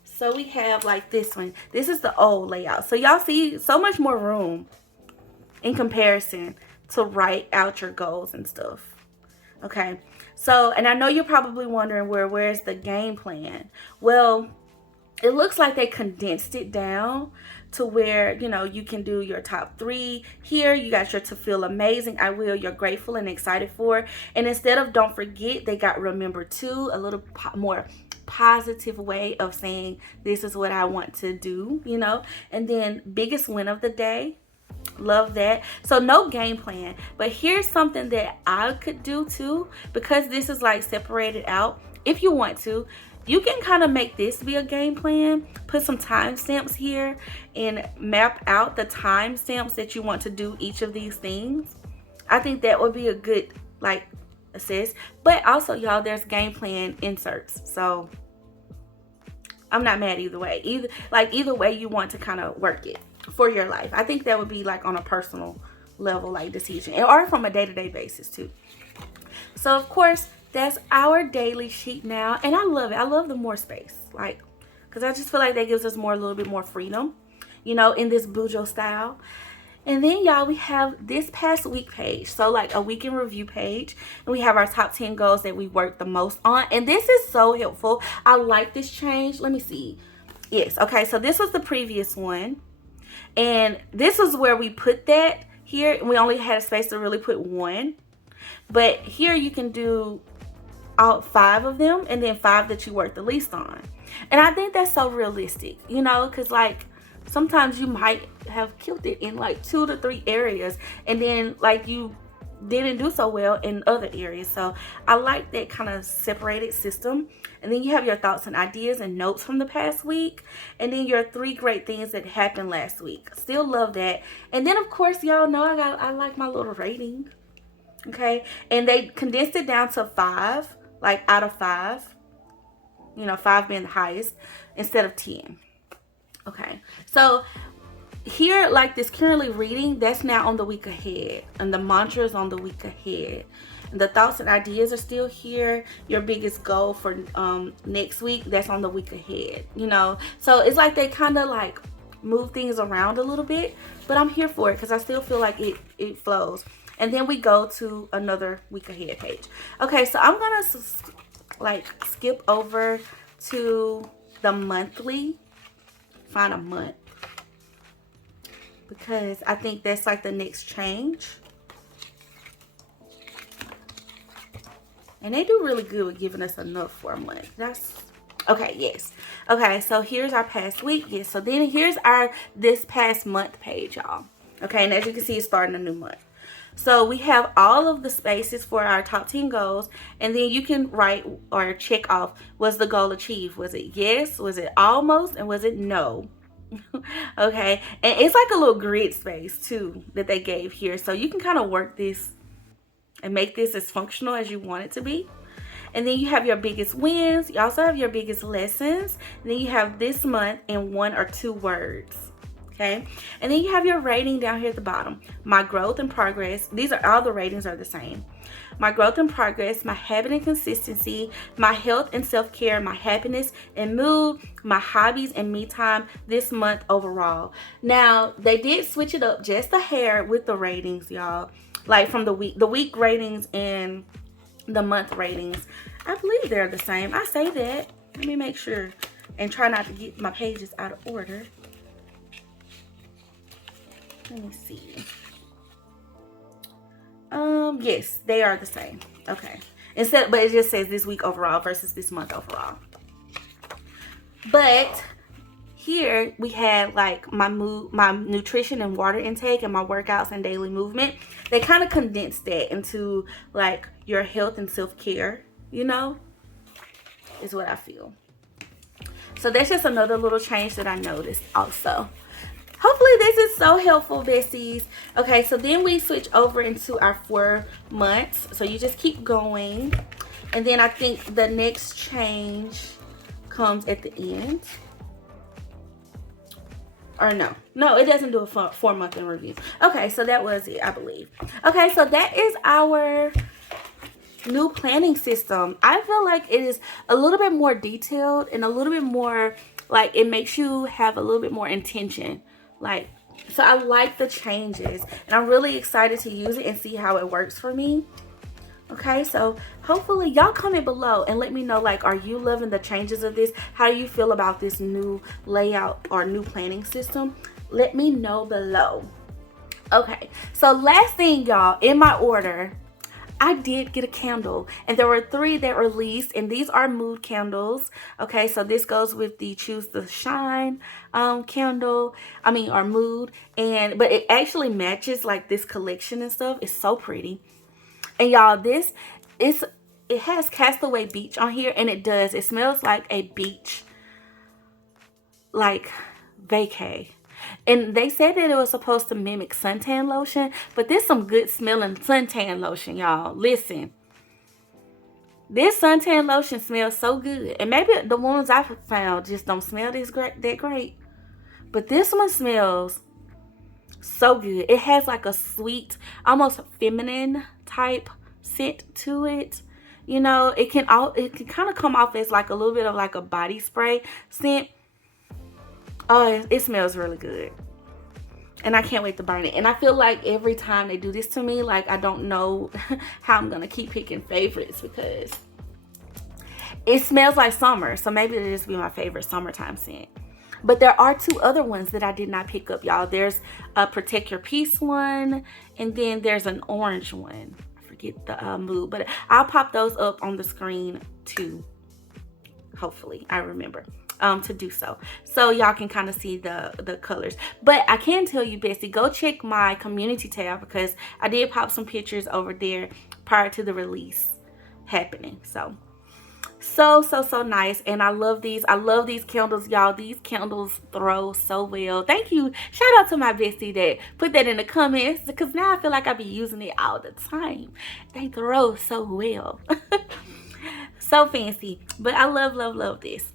so we have like this one. This is the old layout. So y'all see so much more room in comparison to write out your goals and stuff. Okay, so, and I know you're probably wondering where's the game plan. Well, it looks like they condensed it down to where, you know, you can do your top 3 here. You got your to feel amazing, I will, you're grateful and excited for. And instead of don't forget, they got remember to, a little more positive way of saying this is what I want to do, you know. And then biggest win of the day. Love that. So no game plan, but here's something that I could do too, because this is like separated out. If you want to, you can kind of make this be a game plan, put some timestamps here and map out the timestamps that you want to do each of these things. I think that would be a good like assist. But also, y'all, there's game plan inserts, so I'm not mad either way. Either way you want to kind of work it for your life. I think that would be like on a personal level, like decision, or from a day-to-day basis too. So of course, that's our daily sheet now, and I love it. I love the more space, like, because I just feel like that gives us more, a little bit more freedom, you know, in this Bujo style. And then y'all, we have this past week page, so like a week in review page, and we have our top 10 goals that we worked the most on. And this is so helpful. I like this change. Let me see. Yes, okay, so this was the previous one, and this is where we put that here. We only had a space to really put one, but here you can do all 5 of them, and then 5 that you work the least on. And I think that's so realistic, you know, because like sometimes you might have killed it in like 2 to 3 areas, and then like you didn't do so well in other areas. So I like that kind of separated system. And then you have your thoughts and ideas and notes from the past week, and then your 3 great things that happened last week. Still love that. And then of course, y'all know I like my little rating. Okay, and they condensed it down to 5, like out of 5, you know, 5 being the highest instead of 10. Okay, so here, like this currently reading, that's now on the week ahead, and the mantra is on the week ahead. The thoughts and ideas are still here. Your biggest goal for next week, that's on the week ahead, you know. So it's like they kind of like move things around a little bit, but I'm here for it because I still feel like it flows. And then we go to another week ahead page. Okay, so I'm gonna like skip over to the monthly, find a month, because I think that's like the next change. And they do really good with giving us enough for a month. That's okay. Yes. Okay, so here's our past week. Yes, so then here's our this past month page, y'all. Okay, and as you can see, it's starting a new month. So we have all of the spaces for our top 10 goals, and then you can write or check off, was the goal achieved? Was it yes? Was it almost? And was it no? Okay, and it's like a little grid space too that they gave here, so you can kind of work this and make this as functional as you want it to be. And then you have your biggest wins. You also have your biggest lessons. And then you have this month in 1 or 2 words. Okay, and then you have your rating down here at the bottom. My growth and progress. These are all the ratings are the same. My growth and progress, my habit and consistency, my health and self-care, my happiness and mood, my hobbies and me time this month overall. Now, they did switch it up just a hair with the ratings, y'all. Like from the week ratings and the month ratings. I believe they're the same. I say that. Let me make sure and try not to get my pages out of order. Let me see. Yes, they are the same. Okay. But it just says this week overall versus this month overall. But here we have like my nutrition and water intake and my workouts and daily movement. They kind of condensed that into like your health and self-care, you know, is what I feel. So that's just another little change that I noticed also. Hopefully this is so helpful, besties. Okay, so then we switch over into our 4 months. So you just keep going. And then I think the next change comes at the end. Or no, it doesn't do a 4-month in review. Okay, so that was it, I believe. Okay, so that is our new planning system. I feel like it is a little bit more detailed and a little bit more like it makes you have a little bit more intention. Like, so I like the changes and I'm really excited to use it and see how it works for me. Okay, so hopefully y'all comment below and let me know, like, are you loving the changes of this? How do you feel about this new layout or new planning system? Let me know below. Okay, so last thing, y'all, in my order, I did get a candle, and there were 3 that released, and these are mood candles. Okay, so this goes with the Choose to Shine candle, or mood, but it actually matches like this collection and stuff. It's so pretty. And y'all, it has Castaway Beach on here, and it does. It smells like a beach, like vacay. And they said that it was supposed to mimic suntan lotion, but this some good smelling suntan lotion, y'all. Listen, this suntan lotion smells so good, and maybe the ones I found just don't smell that great, but this one smells so good. It has like a sweet, almost feminine type scent to it. You know, it can kind of come off as like a little bit of like a body spray scent. Oh, it smells really good. And I can't wait to burn it. And I feel like every time they do this to me, like I don't know how I'm going to keep picking favorites because it smells like summer. So maybe it'll just be my favorite summertime scent. But there are 2 other ones that I did not pick up, y'all. There's a Protect Your Peace one, and then there's an orange one. I forget the mood, but I'll pop those up on the screen too. Hopefully, I remember to do so y'all can kind of see the colors. But I can tell you, Bestie, go check my community tab because I did pop some pictures over there prior to the release happening. So nice, and I love these. I love these candles, y'all. These candles throw so well. Thank you. Shout out to my bestie that put that in the comments, because now I feel like I be using it all the time. They throw so well. So fancy. But I love this.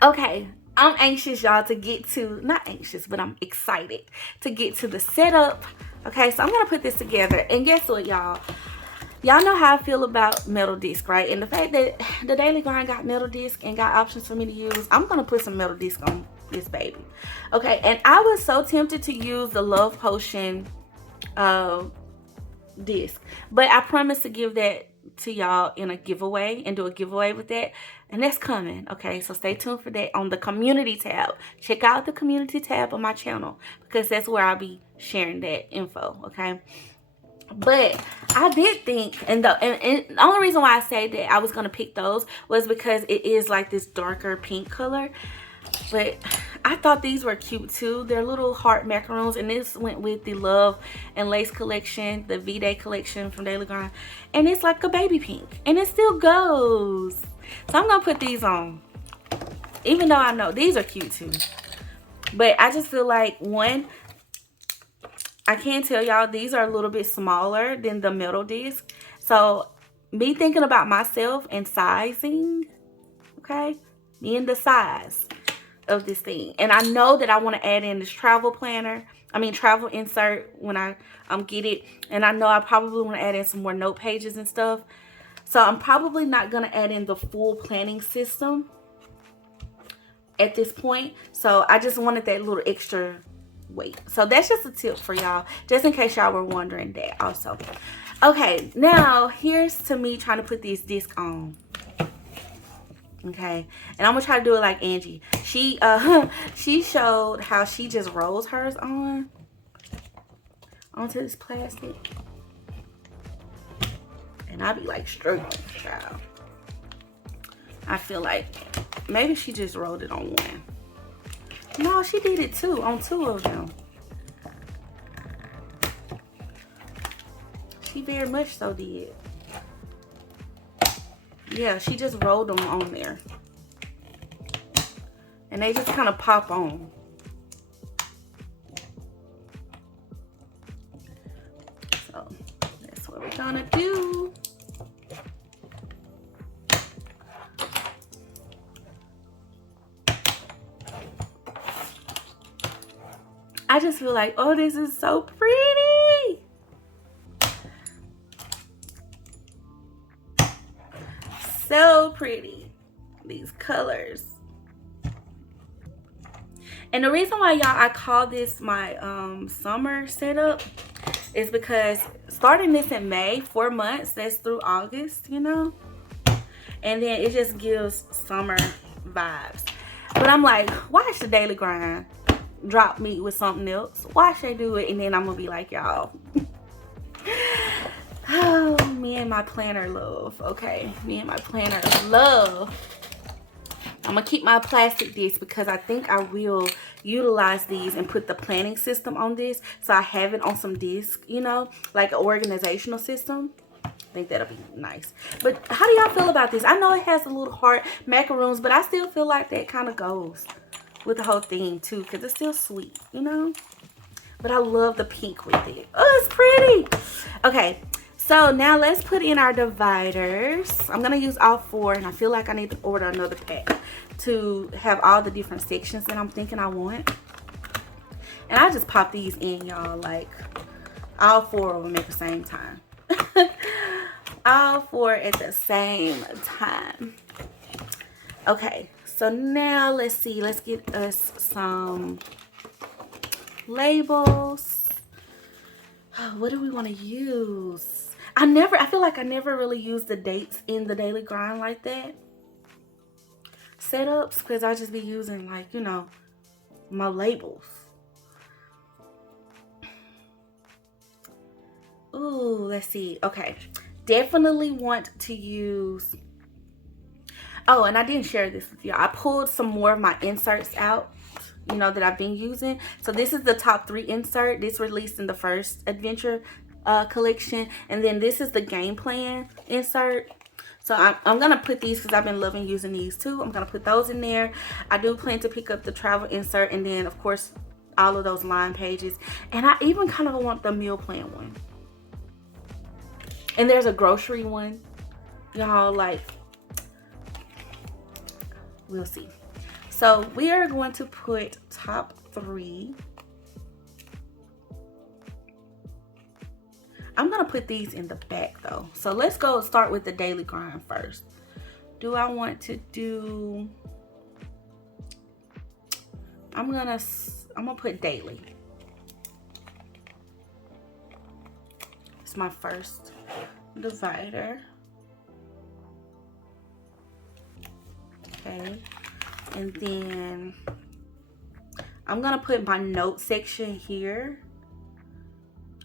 Okay, I'm anxious, y'all, to get to, not anxious, but I'm excited to get to the setup. Okay, so I'm gonna put this together, and guess what, y'all? Y'all know how I feel about metal disc, right? And the fact that the Daily Grind got metal disc and got options for me to use, I'm gonna put some metal disc on this baby. Okay, and I was so tempted to use the Love Potion disc, but I promise to give that to y'all in a giveaway and do a giveaway with that, and that's coming. Okay, so stay tuned for that on the community tab. Check out the community tab on my channel, because that's where I'll be sharing that info. Okay, but I did think, and the only reason why I say that I was gonna pick those was because it is like this darker pink color. But I thought these were cute too. They're little heart macaroons, and this went with the Love and Lace collection, the V-Day collection from Daily Grind, and it's like a baby pink, and it still goes. So I'm gonna put these on, even though I know these are cute too. But I just feel like, one, I can tell y'all these are a little bit smaller than the metal disc. So me thinking about myself and sizing, okay, me and the size of this thing, and I know that I want to add in this travel insert when I get it, and I know I probably want to add in some more note pages and stuff. So I'm probably not going to add in the full planning system at this point. So I just wanted that little extra weight. So that's just a tip for y'all, just in case y'all were wondering that also. Okay, now here's to me trying to put this disc on. Okay, and I'm gonna try to do it like Angie. She showed how she just rolls hers onto this plastic, and I be like struggling, child. I feel like maybe she just rolled it on one. No, she did it too, on two of them. She very much so did. Yeah, she just rolled them on there. And they just kind of pop on. So, that's what we're gonna do. I just feel like, oh, this is so pretty. So pretty, these colors. And the reason why, y'all, I call this my summer setup is because starting this in May, 4 months, that's through August, you know, and then it just gives summer vibes. But I'm like, why should Daily Grind drop me with something else? Why should I do it? And then I'm gonna be like, y'all, oh, me and my planner love. Okay, me and my planner love. I'm gonna keep my plastic disc because I think I will utilize these and put the planning system on this, so I have it on some disc, you know, like an organizational system. I think that'll be nice. But how do y'all feel about this? I know it has a little heart macaroons, but I still feel like that kind of goes with the whole thing too, because it's still sweet, you know. But I love the pink with it. Oh, it's pretty. Okay, so now let's put in our dividers. I'm gonna use all 4, and I feel like I need to order another pack to have all the different sections that I'm thinking I want. And I just pop these in, y'all, like all 4 of them at the same time. All 4 at the same time. Okay, so now let's see. Let's get us some labels. Oh, what do we want to use? I feel like I never really use the dates in the Daily Grind like that setups, because I just be using, like, you know, my labels. Ooh, let's see. Okay, definitely want to use, oh, and I didn't share this with you. I pulled some more of my inserts out, you know, that I've been using. So this is the top 3 insert. This released in the first adventure collection, and then this is the game plan insert. So I'm gonna put these because I've been loving using these too. I'm gonna put those in there. I do plan to pick up the travel insert, and then of course all of those line pages, and I even kind of want the meal plan one. And there's a grocery one, y'all, like, we'll see. So we are going to put top 3. I'm gonna put these in the back though. So let's go start with the daily grind first. Do I want to do, I'm gonna put daily. It's my first divider. Okay, and then I'm gonna put my note section here.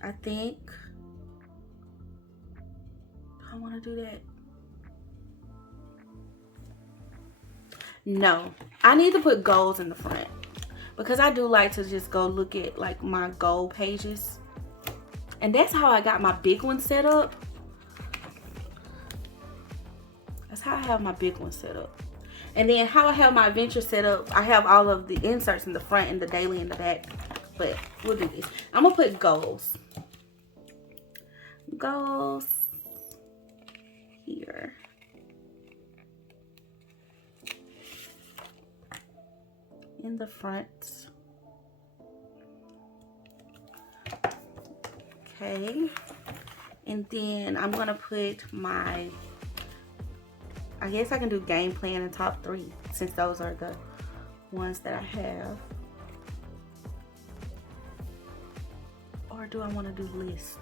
I think I want to do that. No, I need to put goals in the front because I do like to just go look at like my goal pages, and that's how I got my big one set up. That's how I have my big one set up. And then how I have my adventure set up, I have all of the inserts in the front and the daily in the back. But we'll do this. I'm gonna put goals. Goals here. In the front. Okay. And then I'm gonna put my, I guess I can do game plan and top 3 since those are the ones that I have. Or do I want to do list?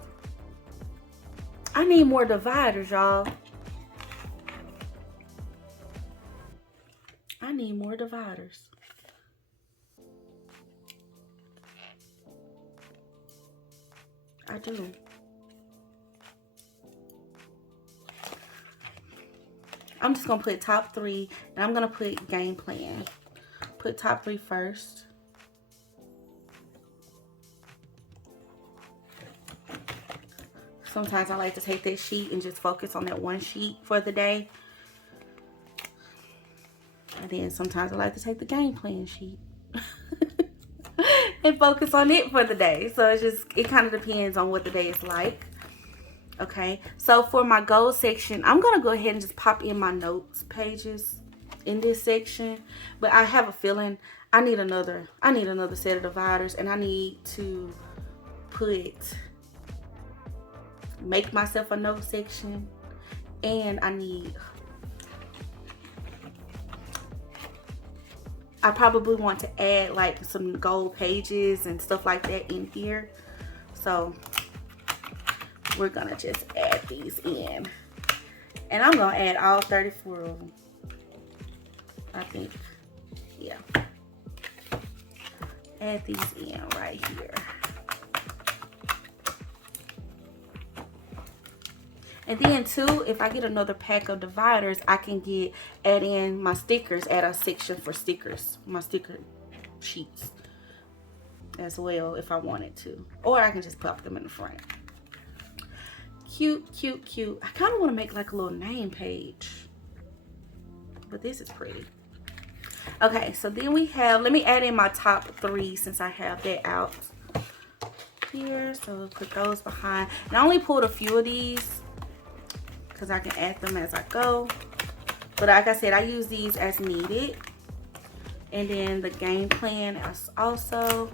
I need more dividers, y'all. I need more dividers. I do. I'm just gonna put top 3 and I'm gonna put game plan. Put top 3 first. Sometimes I like to take that sheet and just focus on that one sheet for the day. And then sometimes I like to take the game plan sheet and focus on it for the day. So it's just, it kind of depends on what the day is like. Okay, so for my goal section, I'm gonna go ahead and just pop in my notes pages in this section. But I have a feeling I need another set of dividers, and I need to make myself a note section, and I probably want to add like some goal pages and stuff like that in here. So we're gonna just add these in, and I'm gonna add all 34 of them, I think. Yeah, add these in right here. And then too, if I get another pack of dividers, I can add in my stickers, add a section for stickers, my sticker sheets as well if I wanted to, or I can just pop them in the front. Cute, cute, cute. I kind of want to make like a little name page, but this is pretty. Okay, so then we have, let me add in my top 3 since I have that out here. So we'll put those behind, and I only pulled a few of these because I can add them as I go. But like I said, I use these as needed. And then the game plan is also.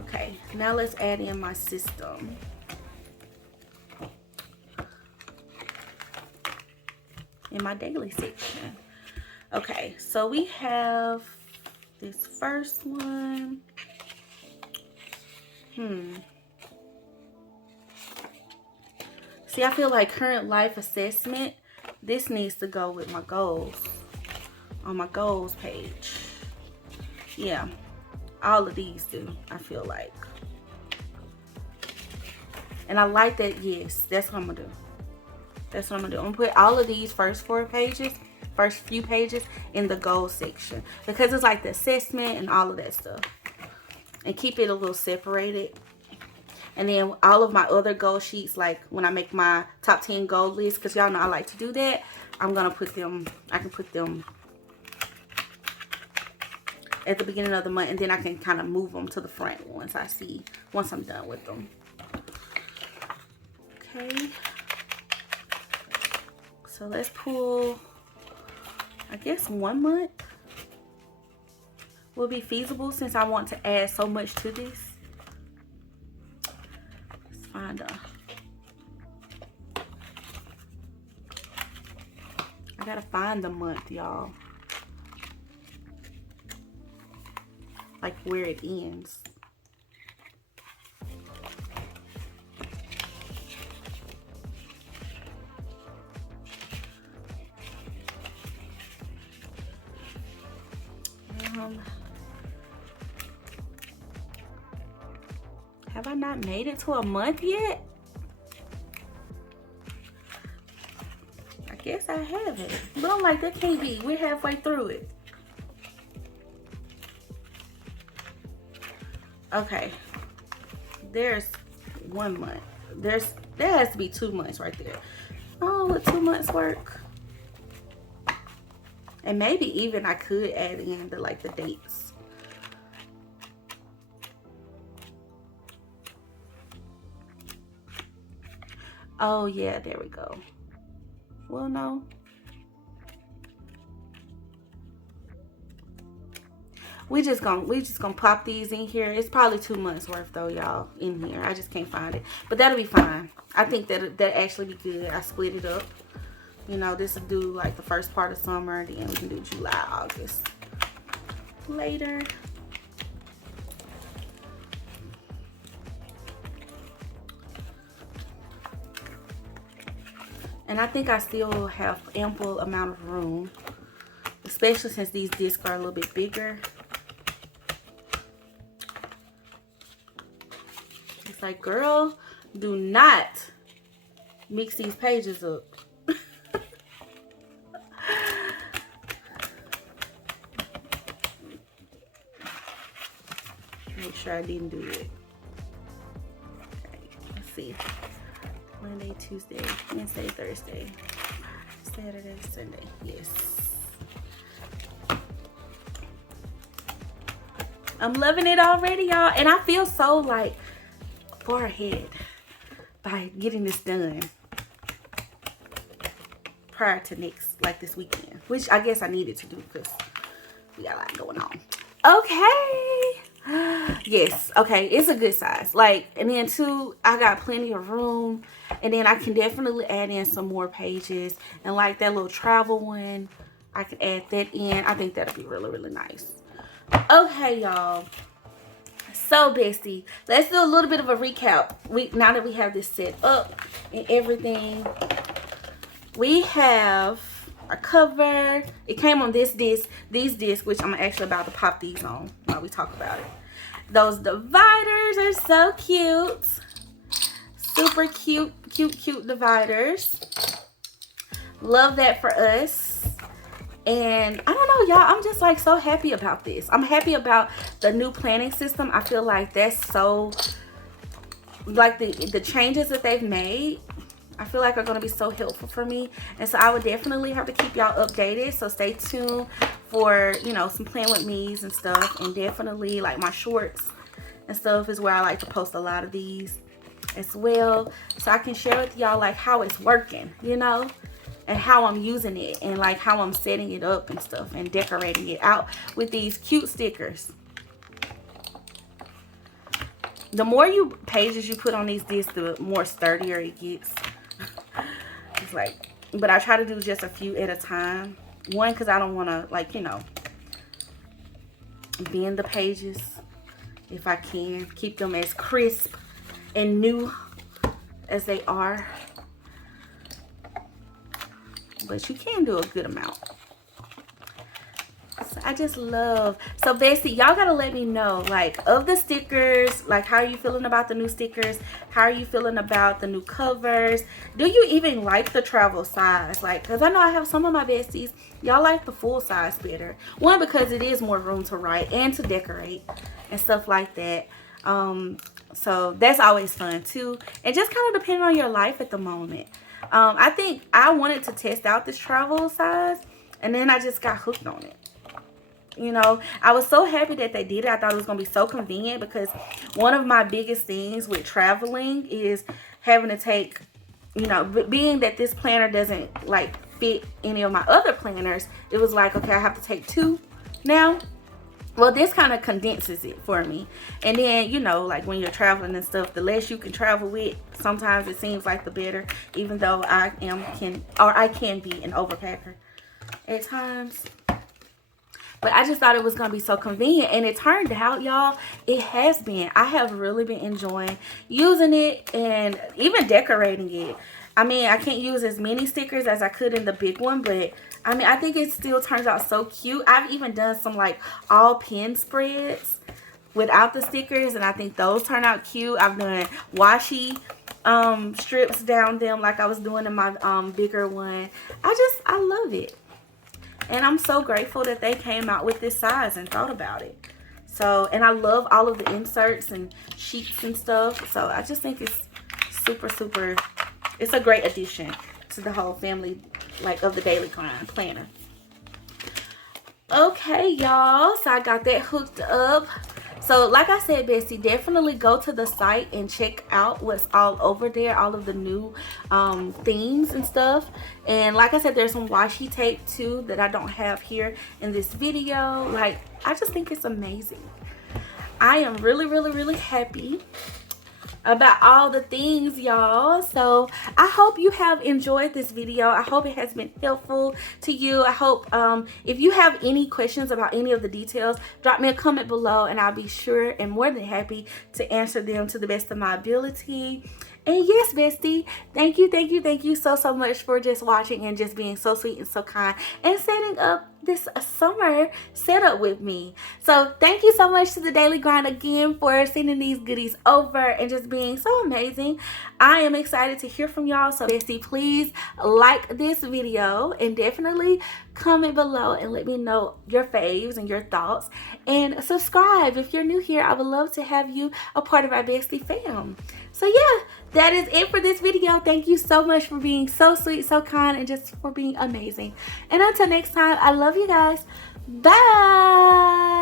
Okay, now let's add in my system. In my daily section. Okay, so we have this first one. See, I feel like current life assessment, this needs to go with my goals, on my goals page. Yeah, all of these do, I feel like. And I like that, yes, that's what I'm gonna do. That's what I'm gonna do. I'm gonna put all of these first few pages in the goals section, because it's like the assessment and all of that stuff. And keep it a little separated. And then all of my other goal sheets, like when I make my top 10 goal list, because y'all know I like to do that, I'm going to put them, I can put them at the beginning of the month, and then I can kind of move them to the front once I'm done with them. Okay. So let's pull, I guess 1 month will be feasible since I want to add so much to this. I gotta find the month, y'all. Like where it ends. Have I not made it to a month yet? I guess I haven't. But I'm like, that can't be. We're halfway through it. Okay. There's 1 month. There has to be 2 months right there. Oh, would 2 months work? And maybe even I could add in the like the dates. Oh yeah, there we go. Well, no. We just gonna pop these in here. It's probably 2 months worth though, y'all, in here. I just can't find it, but that'll be fine. I think that actually be good. I split it up. You know, this will do like the first part of summer, then we can do July, August later. And I think I still have ample amount of room, especially since these discs are a little bit bigger. It's like, girl, do not mix these pages up. Make sure I didn't do it. Okay, let's see. Monday, Tuesday, Wednesday, Thursday, Saturday, Sunday. Yes. I'm loving it already, y'all. And I feel so like far ahead by getting this done prior to this weekend, which I guess I needed to do because we got a lot going on. Okay. Yes, okay, it's a good size. Like, and then too, I got plenty of room, and then I can definitely add in some more pages, and like that little travel one, I can add that in. I think that'll be really, really nice. Okay, y'all. So, Bestie, let's do a little bit of a recap. Now that we have this set up and everything, we have our cover. It came on these discs, which I'm actually about to pop these on while we talk about it. Those dividers are so cute. Super cute dividers. Love that for us. And I don't know, y'all, I'm just like so happy about this. I'm happy about the new planning system. I feel like that's so, like the changes that they've made, I feel like are going to be so helpful for me. And so I would definitely have to keep y'all updated. So stay tuned for, you know, some Plan With Me's and stuff. And definitely like my shorts and stuff is where I like to post a lot of these as well. So I can share with y'all like how it's working, you know, and how I'm using it and like how I'm setting it up and stuff and decorating it out with these cute stickers. The more pages you put on these discs, the more sturdier it gets. It's like, but I try to do just a few at a time. One, because I don't want to, like, you know, bend the pages if I can. Keep them as crisp and new as they are. But you can do a good amount. So I just love. So Bestie, y'all gotta let me know, like, of the stickers, like, how are you feeling about the new stickers? How are you feeling about the new covers? Do you even like the travel size? Like, because I know I have some of my besties, y'all like the full size better. One, because it is more room to write and to decorate and stuff like that. So that's always fun too. And just kind of depending on your life at the moment. I think I wanted to test out this travel size, and then I just got hooked on it. You know, I was so happy that they did it. I thought it was going to be so convenient, because one of my biggest things with traveling is having to take, you know, being that this planner doesn't like fit any of my other planners, it was like, okay, I have to take two now. Well, this kind of condenses it for me. And then, you know, like when you're traveling and stuff, the less you can travel with, sometimes it seems like the better, even though I can be an overpacker. at times. But I just thought it was going to be so convenient. And it turned out, y'all, it has been. I have really been enjoying using it and even decorating it. I mean, I can't use as many stickers as I could in the big one. But, I mean, I think it still turns out so cute. I've even done some, like, all pen spreads without the stickers. And I think those turn out cute. I've done washi strips down them like I was doing in my bigger one. I love it. And I'm so grateful that they came out with this size and thought about it. So, and I love all of the inserts and sheets and stuff. So, I just think it's super, super, it's a great addition to the whole family, like, of the Daily Grind planner. Okay, y'all. So, I got that hooked up. So, like I said, Bestie, definitely go to the site and check out what's all over there, all of the new themes and stuff. And like I said, there's some washi tape too that I don't have here in this video. Like, I just think it's amazing. I am really, really, really happy about all the things, y'all. So I hope you have enjoyed this video. I hope it has been helpful to you. I hope if you have any questions about any of the details, drop me a comment below and I'll be sure and more than happy to answer them to the best of my ability. And yes, Bestie, thank you so much for just watching and just being so sweet and so kind and setting up this summer setup with me. So thank you so much to the Daily Grind again for sending these goodies over and just being so amazing. I am excited to hear from y'all. So Bestie, please like this video and definitely comment below and let me know your faves and your thoughts, and subscribe if you're new here. I would love to have you a part of our Bestie fam. So yeah, that is it for this video. Thank you so much for being so sweet, so kind, and just for being amazing. And until next time, I love you guys. Bye.